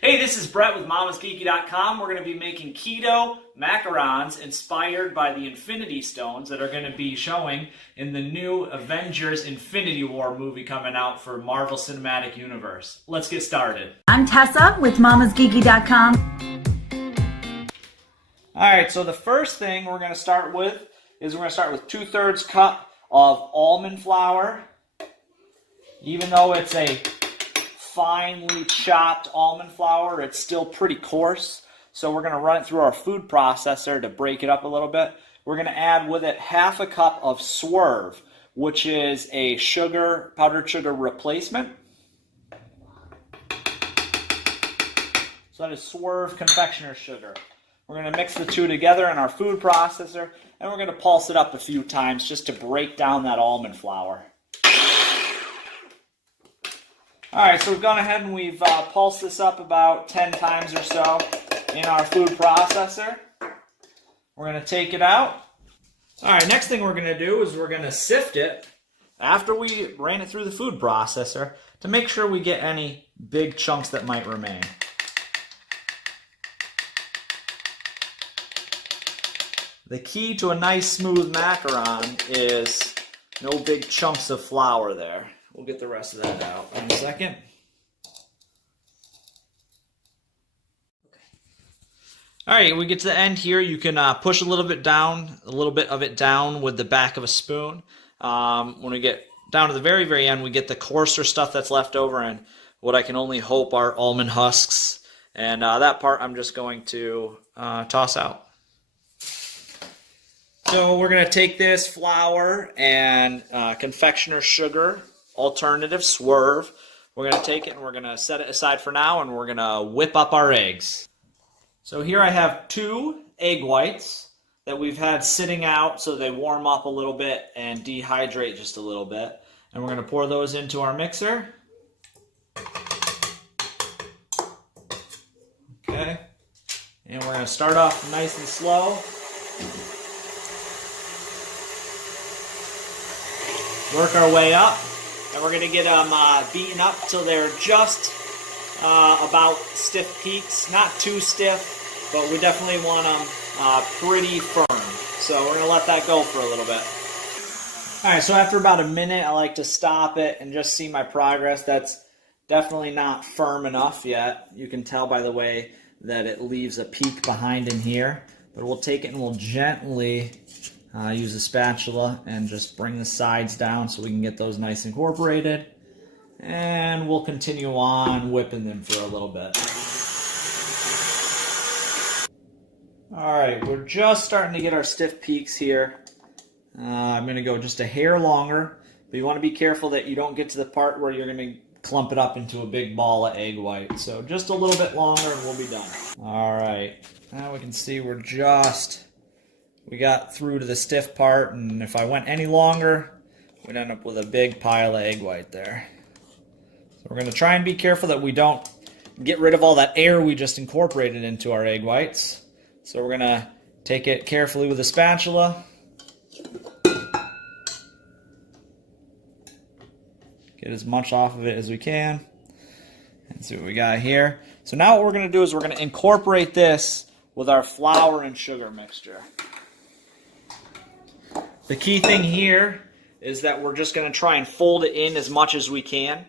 Hey, this is Brett with mamasgeeky.com. We're going to be making keto macarons inspired by the Infinity Stones that are going to be showing in the new Avengers Infinity War movie coming out for Marvel Cinematic Universe. Let's get started. I'm Tessa with mamasgeeky.com. Alright, so the first thing we're going to start with is we're going to start with 2/3 cup of almond flour. Even though it's a finely chopped almond flour, it's still pretty coarse. So we're going to run it through our food processor to break it up a little bit. We're going to add with it 1/2 cup of Swerve, which is a powdered sugar replacement. So that is Swerve Confectionate sugar. We're going to mix the two together in our food processor, and we're going to pulse it up a few times just to break down that almond flour. Alright, so we've gone ahead and we've pulsed this up about 10 times or so in our food processor. We're going to take it out. Alright, next thing we're going to do is we're going to sift it after we ran it through the food processor to make sure we get any big chunks that might remain. The key to a nice smooth macaron is no big chunks of flour there. We'll get the rest of that out in a second. Alright, we get to the end here. You can push a little bit of it down with the back of a spoon. When we get down to the very, very end, we get the coarser stuff that's left over and what I can only hope are almond husks. And that part I'm just going to toss out. So we're going to take this flour and confectioner sugar, alternative Swerve. We're going to take it and we're going to set it aside for now, and we're going to whip up our eggs. So here I have 2 egg whites that we've had sitting out so they warm up a little bit and dehydrate just a little bit. And we're going to pour those into our mixer. Okay. And we're going to start off nice and slow. Work our way up. And we're going to get them beaten up till they're just about stiff peaks. Not too stiff, but we definitely want them pretty firm. So we're going to let that go for a little bit. Alright, so after about a minute, I like to stop it and just see my progress. That's definitely not firm enough yet. You can tell by the way that it leaves a peak behind in here. But we'll take it and we'll gently use a spatula and just bring the sides down so we can get those nice incorporated. And we'll continue on whipping them for a little bit. Alright, we're just starting to get our stiff peaks here. I'm going to go just a hair longer, but you want to be careful that you don't get to the part where you're going to clump it up into a big ball of egg white. So just a little bit longer and we'll be done. Alright, now we can see we got through to the stiff part, and if I went any longer, we'd end up with a big pile of egg white there. So we're going to try and be careful that we don't get rid of all that air we just incorporated into our egg whites. So we're going to take it carefully with a spatula. Get as much off of it as we can. And see what we got here. So now what we're going to do is we're going to incorporate this with our flour and sugar mixture. The key thing here is that we're just going to try and fold it in as much as we can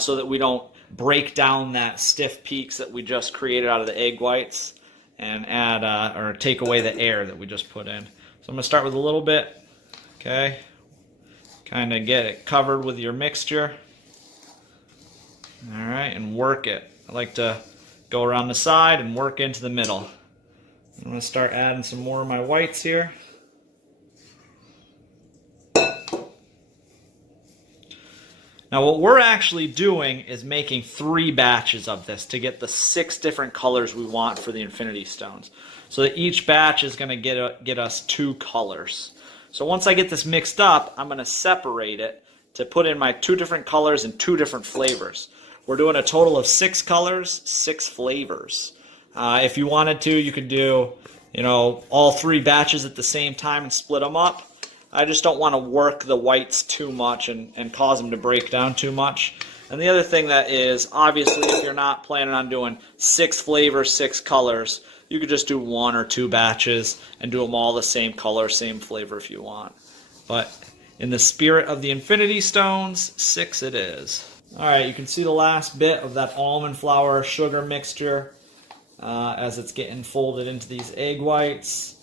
so that we don't break down that stiff peaks that we just created out of the egg whites and add or take away the air that we just put in. So I'm going to start with a little bit. Okay. Kind of get it covered with your mixture. All right, and work it. I like to go around the side and work into the middle. I'm going to start adding some more of my whites here. Now what we're actually doing is making 3 batches of this to get the 6 different colors we want for the Infinity Stones. So that each batch is going to get us 2 colors. So once I get this mixed up, I'm going to separate it to put in my 2 different colors and 2 different flavors. We're doing a total of 6 colors, 6 flavors. If you wanted to, you could do, all 3 batches at the same time and split them up. I just don't want to work the whites too much and cause them to break down too much. And the other thing that is, obviously, if you're not planning on doing 6 flavors, 6 colors, you could just do 1 or 2 batches and do them all the same color, same flavor if you want. But in the spirit of the Infinity Stones, 6 it is. Alright, you can see the last bit of that almond flour sugar mixture as it's getting folded into these egg whites.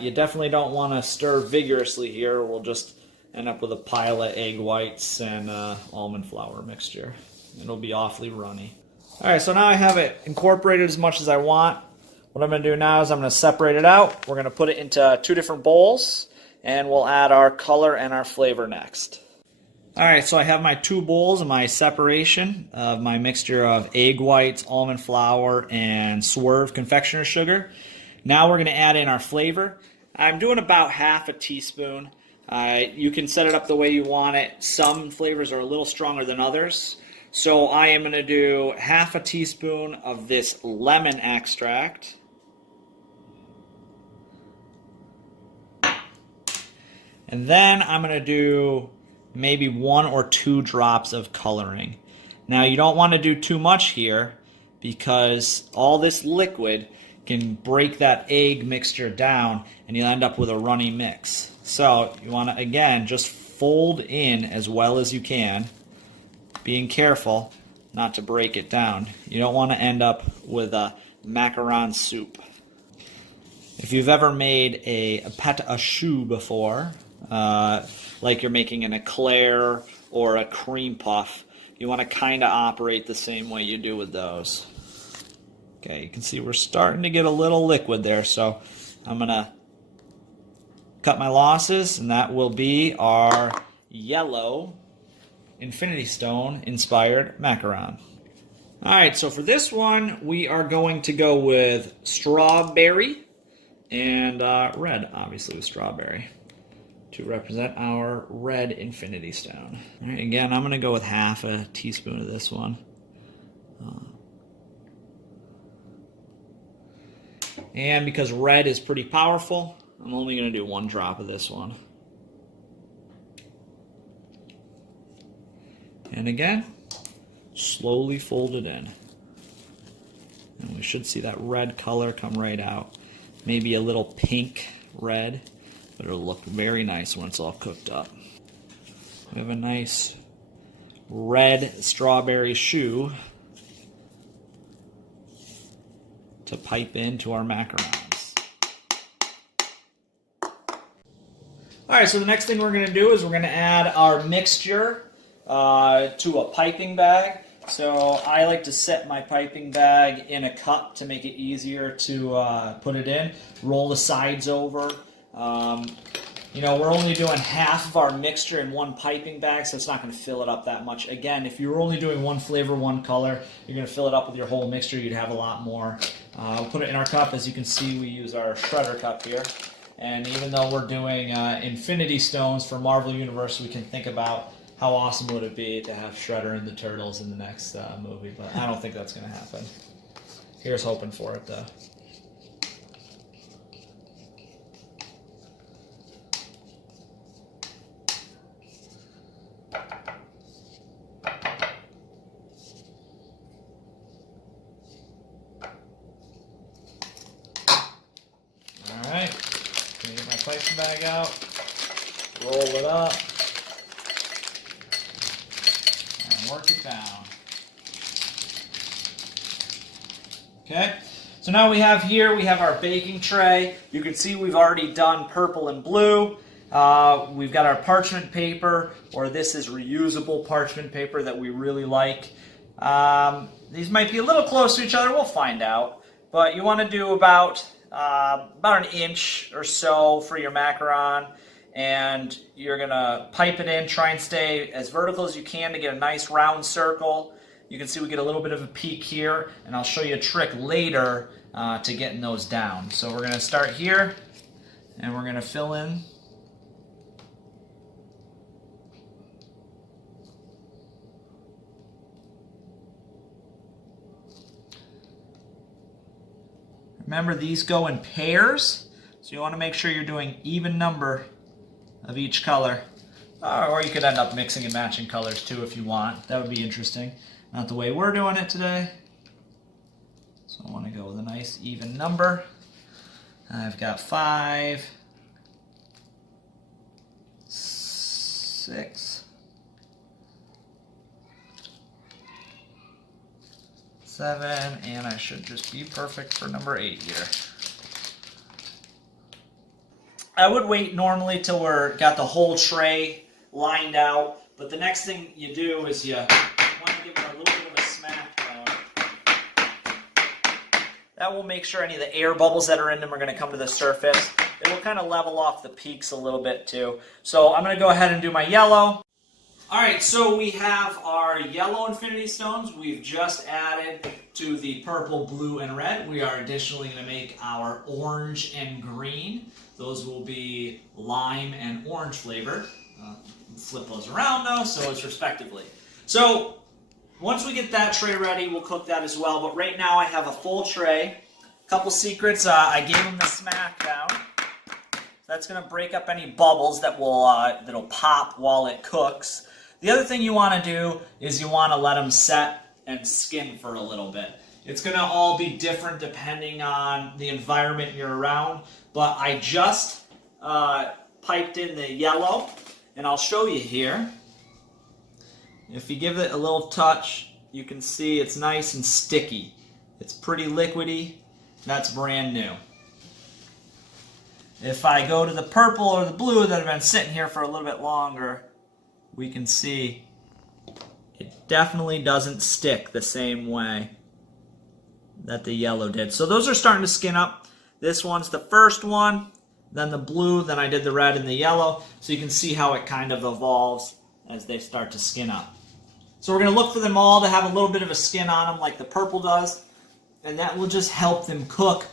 You definitely don't want to stir vigorously here. We'll just end up with a pile of egg whites and almond flour mixture. It'll be awfully runny. Alright, so now I have it incorporated as much as I want. What I'm going to do now is I'm going to separate it out. We're going to put it into 2 different bowls, and we'll add our color and our flavor next. Alright, so I have my 2 bowls of my separation of my mixture of egg whites, almond flour, and Swerve Confectionate sugar. Now we're going to add in our flavor. I'm doing about half a teaspoon. You can set it up the way you want it. Some flavors are a little stronger than others. So I am going to do half a teaspoon of this lemon extract. And then I'm going to do maybe 1 or 2 drops of coloring. Now you don't want to do too much here because all this liquid can break that egg mixture down and you'll end up with a runny mix. So you want to, again, just fold in as well as you can, being careful not to break it down. You don't want to end up with a macaron soup. If you've ever made a pâte à choux before, like you're making an eclair or a cream puff, you want to kind of operate the same way you do with those. Okay, you can see we're starting to get a little liquid there, so I'm going to cut my losses, and that will be our yellow Infinity Stone inspired macaron. Alright, so for this one, we are going to go with strawberry and red, obviously, with strawberry, to represent our red Infinity Stone. All right, again, I'm going to go with half a teaspoon of this one. And because red is pretty powerful, I'm only going to do 1 drop of this one. And again, slowly fold it in. And we should see that red color come right out. Maybe a little pink red, but it'll look very nice when it's all cooked up. We have a nice red strawberry choux to pipe into our macarons. Alright, so the next thing we're going to do is we're going to add our mixture to a piping bag. So I like to set my piping bag in a cup to make it easier to put it in. Roll the sides over. You know, we're only doing half of our mixture in 1 piping bag, so it's not going to fill it up that much. Again, if you were only doing 1 flavor, 1 color, you're going to fill it up with your whole mixture. You'd have a lot more. We'll put it in our cup. As you can see, we use our shredder cup here. And even though we're doing Infinity Stones for Marvel Universe, we can think about how awesome would it be to have Shredder and the Turtles in the next movie. But I don't think that's going to happen. Here's hoping for it, though. Alright, gonna get my piping bag out, roll it up, and work it down. Okay, so now we have our baking tray. You can see we've already done purple and blue. We've got our parchment paper, or this is reusable parchment paper that we really like. These might be a little close to each other, we'll find out. But you want to do about 1 inch or so for your macaron, and you're going to pipe it in. Try and stay as vertical as you can to get a nice round circle. You can see we get a little bit of a peak here, and I'll show you a trick later to getting those down. So we're going to start here, and we're going to fill in. Remember, these go in pairs, so you want to make sure you're doing even number of each color. Or you could end up mixing and matching colors too if you want. That would be interesting. Not the way we're doing it today. So I want to go with a nice even number. I've got 5, 6, 7, and I should just be perfect for number 8 here. I would wait normally till we're got the whole tray lined out, but the next thing you do is you want to give it a little bit of a smack down. That will make sure any of the air bubbles that are in them are going to come to the surface. It will kind of level off the peaks a little bit too. So I'm going to go ahead and do my yellow. Alright, so we have our yellow infinity stones we've just added to the purple, blue, and red. We are additionally going to make our orange and green. Those will be lime and orange flavored. Flip those around though, so it's respectively. So once we get that tray ready, we'll cook that as well. But right now I have a full tray. Couple secrets, I gave them the smack down. That's going to break up any bubbles that will that'll pop while it cooks. The other thing you want to do is you want to let them set and skin for a little bit. It's going to all be different depending on the environment you're around, but I just piped in the yellow, and I'll show you here. If you give it a little touch, you can see it's nice and sticky. It's pretty liquidy. That's brand new. If I go to the purple or the blue that have been sitting here for a little bit longer, we can see it definitely doesn't stick the same way that the yellow did. So those are starting to skin up. This one's the first one, then the blue, then I did the red and the yellow. So you can see how it kind of evolves as they start to skin up. So we're going to look for them all to have a little bit of a skin on them like the purple does, and that will just help them cook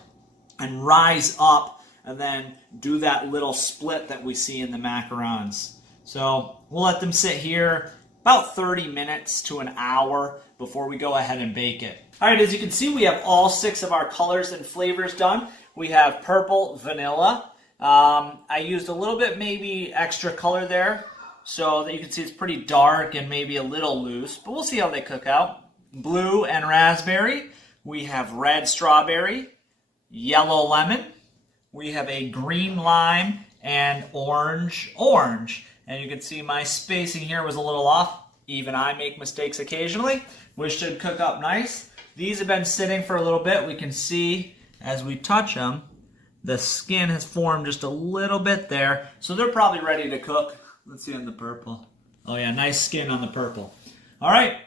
and rise up and then do that little split that we see in the macarons. So we'll let them sit here about 30 minutes to an hour before we go ahead and bake it. All right, as you can see, we have all 6 of our colors and flavors done. We have purple, vanilla. I used a little bit maybe extra color there so that you can see it's pretty dark and maybe a little loose, but we'll see how they cook out. Blue and raspberry. We have red strawberry, yellow lemon. We have a green lime and orange. And you can see my spacing here was a little off. Even I make mistakes occasionally, which should cook up nice. These have been sitting for a little bit. We can see as we touch them, the skin has formed just a little bit there. So they're probably ready to cook. Let's see on the purple. Oh yeah, nice skin on the purple. All right,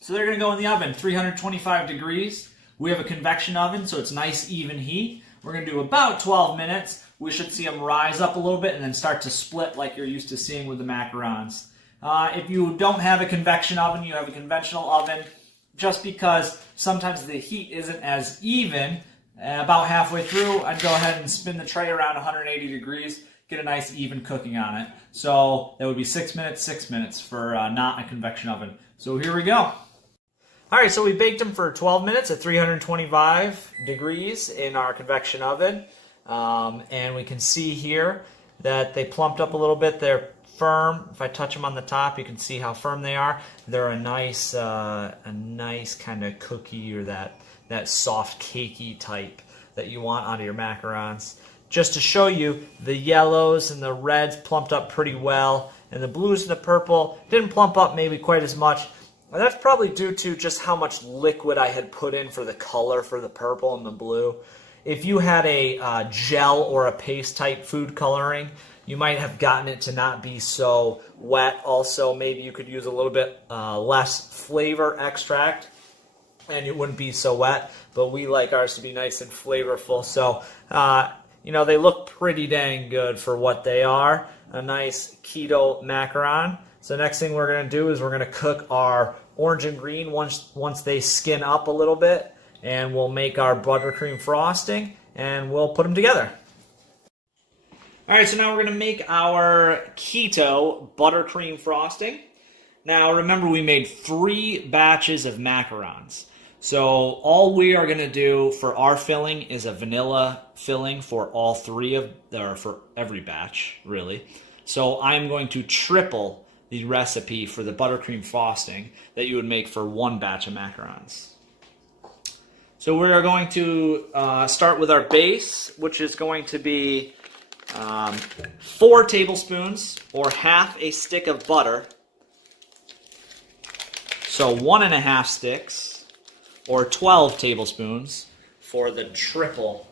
so they're gonna go in the oven, 325 degrees. We have a convection oven, so it's nice even heat. We're gonna do about 12 minutes. We should see them rise up a little bit and then start to split like you're used to seeing with the macarons. If you don't have a convection oven, you have a conventional oven, just because sometimes the heat isn't as even. About halfway through, I'd go ahead and spin the tray around 180 degrees, get a nice even cooking on it. So that would be 6 minutes for not a convection oven. So here we go. All right, so we baked them for 12 minutes at 325 degrees in our convection oven. And we can see here that they plumped up a little bit. They're firm. If I touch them on the top, you can see how firm they are. They're a nice kind of cookie, or that soft cakey type that you want out of your macarons. Just to show you, the yellows and the reds plumped up pretty well, and the blues and the purple didn't plump up maybe quite as much. And that's probably due to just how much liquid I had put in for the color for the purple and the blue. If you had a gel or a paste type food coloring, you might have gotten it to not be so wet. Also, maybe you could use a little bit less flavor extract and it wouldn't be so wet, but we like ours to be nice and flavorful. So, you know, they look pretty dang good for what they are. A nice keto macaron. So next thing we're going to do is we're going to cook our orange and green once they skin up a little bit, and we'll make our buttercream frosting, and we'll put them together. All right, so now we're going to make our keto buttercream frosting. Now remember, we made 3 batches of macarons. So all we are going to do for our filling is a vanilla filling for all 3 of, or for every batch, really. So I'm going to triple the recipe for the buttercream frosting that you would make for one batch of macarons. So we're going to start with our base, which is going to be 4 tablespoons or half a stick of butter. So 1.5 sticks or 12 tablespoons for the triple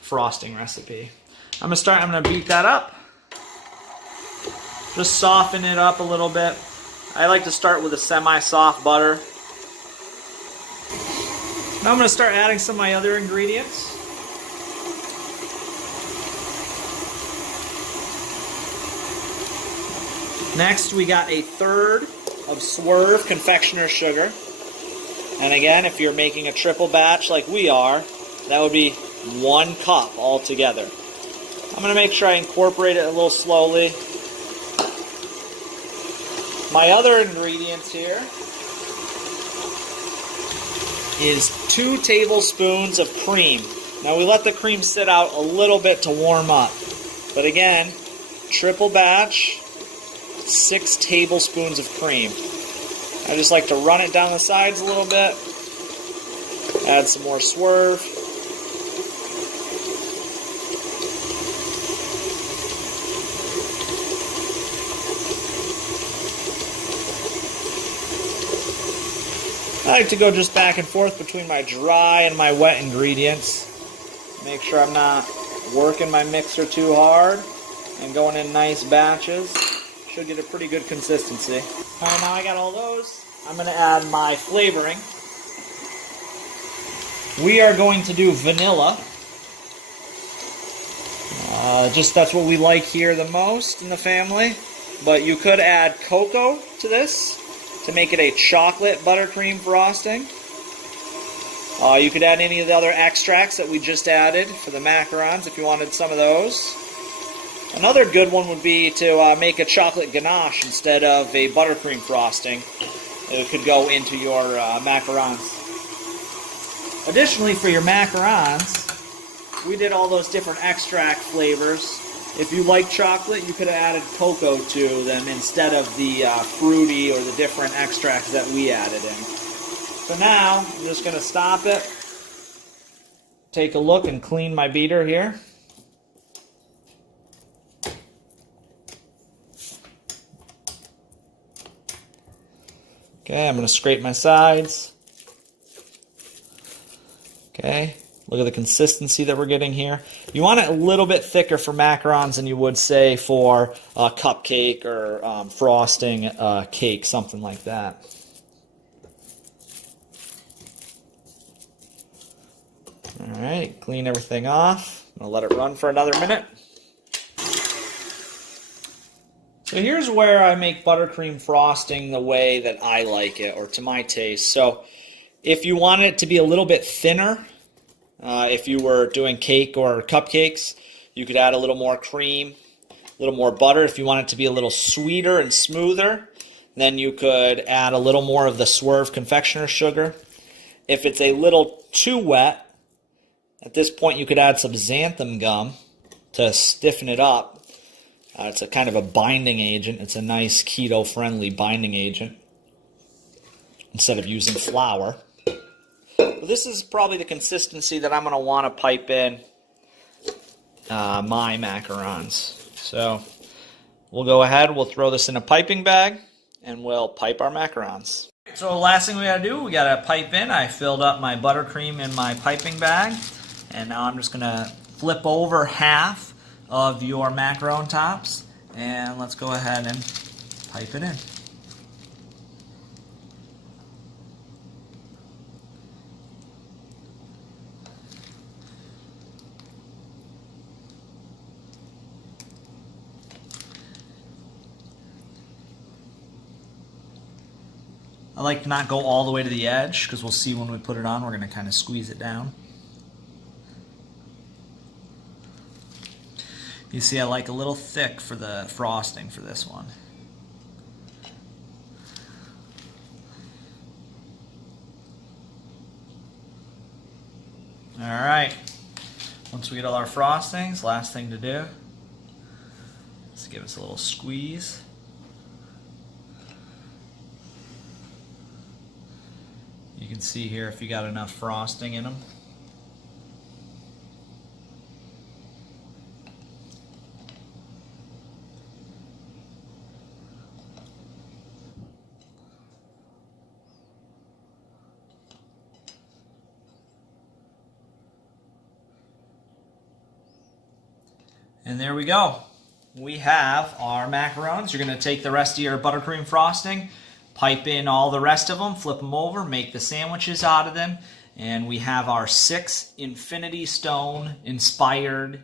frosting recipe. I'm gonna beat that up. Just soften it up a little bit. I like to start with a semi-soft butter. Now I'm gonna start adding some of my other ingredients. Next, we got 1/3 of Swerve Confectionate sugar. And again, if you're making a triple batch like we are, that would be 1 cup altogether. I'm going to make sure I incorporate it a little slowly. My other ingredients here is 2 tablespoons of cream. Now we let the cream sit out a little bit to warm up. But again, triple batch, 6 tablespoons of cream. I just like to run it down the sides a little bit. Add some more Swerve. I like to go just back and forth between my dry and my wet ingredients. Make sure I'm not working my mixer too hard and going in nice batches. Should get a pretty good consistency. Alright, now I got all those. I'm going to add my flavoring. We are going to do vanilla. Just that's what we like here the most in the family. But you could add cocoa to this to make it a chocolate buttercream frosting. You could add any of the other extracts that we just added for the macarons if you wanted some of those. Another good one would be to make a chocolate ganache instead of a buttercream frosting. It could go into your macarons. Additionally, for your macarons, we did all those different extract flavors. If you like chocolate, you could have added cocoa to them instead of the fruity or the different extracts that we added in. So now, I'm just going to stop it, take a look and clean my beater here. Okay, I'm going to scrape my sides. Okay, look at the consistency that we're getting here. You want it a little bit thicker for macarons than you would, say, for a cupcake or frosting cake, something like that. Alright, clean everything off. I'm going to let it run for another minute. So here's where I make buttercream frosting the way that I like it, or to my taste. So if you want it to be a little bit thinner, if you were doing cake or cupcakes, you could add a little more cream, a little more butter. If you want it to be a little sweeter and smoother, then you could add a little more of the Swerve Confectionate sugar. If it's a little too wet, at this point you could add some xanthan gum to stiffen it up. It's a kind of a binding agent. It's a nice keto-friendly binding agent instead of using flour. But this is probably the consistency that I'm going to want to pipe in my macarons. So we'll go ahead, we'll throw this in a piping bag, and we'll pipe our macarons. So the last thing we got to do, we got to pipe in. I filled up my buttercream in my piping bag, and now I'm just going to flip over half of your macaron tops, and let's go ahead and pipe it in. I like to not go all the way to the edge, because we'll see when we put it on, we're going to kind of squeeze it down. You see, I like a little thick for the frosting for this one. Alright, once we get all our frostings, last thing to do, Just give us a little squeeze. You can see here if you got enough frosting in them. And there we go. We have our macarons. You're going to take the rest of your buttercream frosting, pipe in all the rest of them, flip them over, make the sandwiches out of them, and we have our 6 Infinity Stone inspired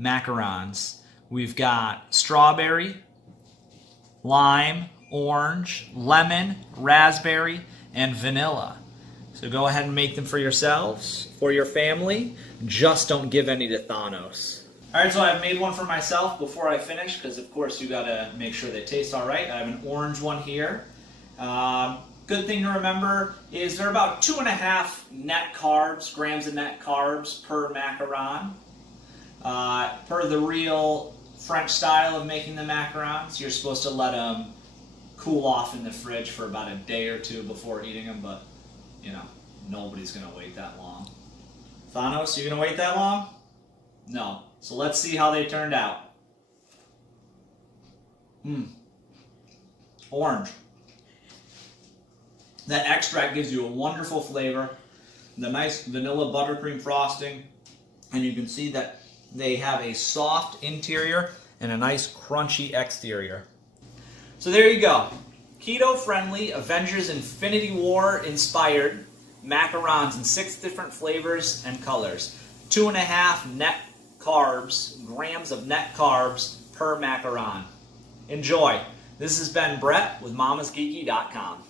macarons. We've got strawberry, lime, orange, lemon, raspberry, and vanilla. So go ahead and make them for yourselves, for your family. Just don't give any to Thanos. Alright, so I've made one for myself before I finish, because of course you gotta make sure they taste alright. I have an orange one here. Good thing to remember is they're about 2.5 net carbs, grams of net carbs per macaron. Per the real French style of making the macarons, you're supposed to let them cool off in the fridge for about a day or two before eating them, but you know, nobody's gonna wait that long. Thanos, you gonna wait that long? No. So let's see how they turned out. Orange. That extract gives you a wonderful flavor. The nice vanilla buttercream frosting. And you can see that they have a soft interior and a nice crunchy exterior. So there you go. Keto-friendly, Avengers Infinity War inspired macarons in 6 different flavors and colors. 2.5 net carbs, grams of net carbs per macaron. Enjoy. This has been Brett with mamasgeeky.com.